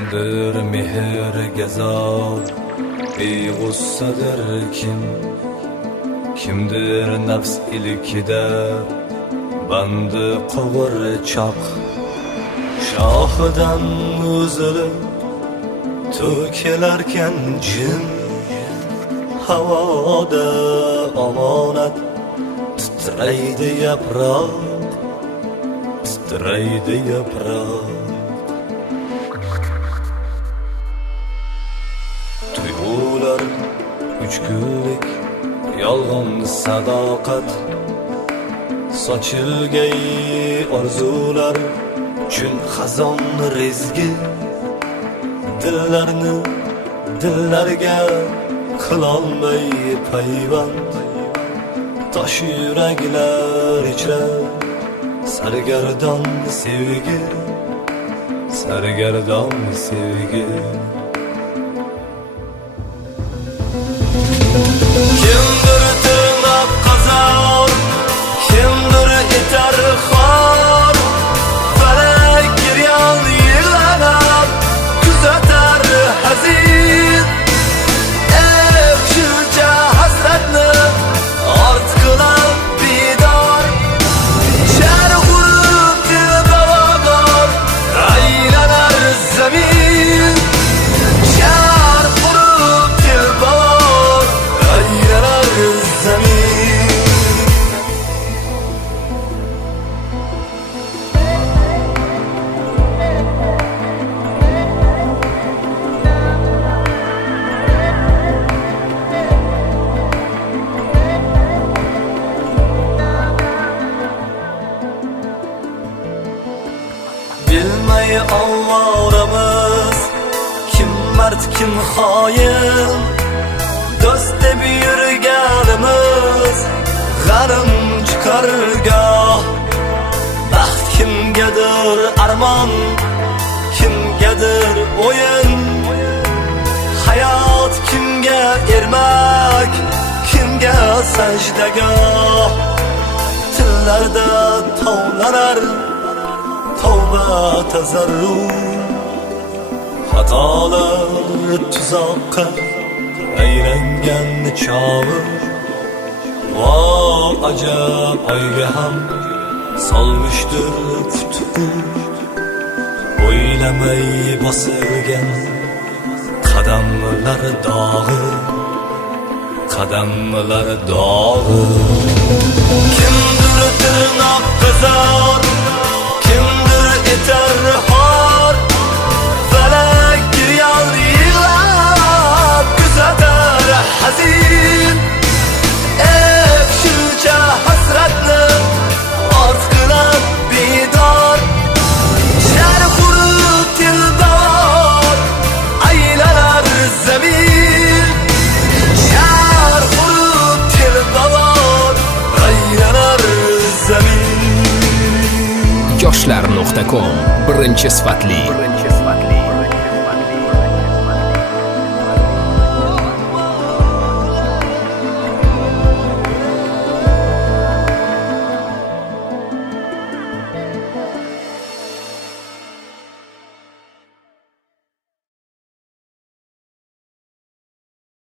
Kimdir mehrga zor, beg'ussadir kim? Kimdir nafs ilkida bandi qovurchoq, shohidan uzilib to'kilarkan jin. Havoda omonat titraydi yaproq, titraydi yaproq. Tuyg'ular uch kunlik yolg'on sadoqat, sochilgay orzular uchun xazon rezgi. Dillarni dillarga qilolmay payvand, tosh yuraklar ichra sargardon sevgi, sargardon sevgi. Kimdir tirnoq qazor, kimdir etar xor, falak giryon yig'lanab kuzatar hazin. Shuncha hasratni ortqilab bedor, shar qurib tilbavor aylanar zamin. Shar qurib tilbavor aylanar zamin. Bilmay ovoramiz, kim mard kim xoin. Do'st deb yurganimiz g'arim chiqargoh. Baxt kimgadir armon, kimgadir o'yin. Hayot kimga ermak, kimga sajdagoh. Tillarda tovlanar tavba tazarruh, xatolar tuzoqqa aylangan chog'i. Vo ajab, oyga ham solmishdir kutuq, o'ylamay bosilgan qadamlar dog'i, qadamlar dog'i. Kimdir tirnoq qazor, kimdir etar xor, falak giryon yig'lab kuzatar hazin. Shuncha hasratni ortqilab bedor, shar qurib tilbavor aylanar zamin. Shar qurib tilbavor aylanar zamin. yoshlar.com birinchi sifatli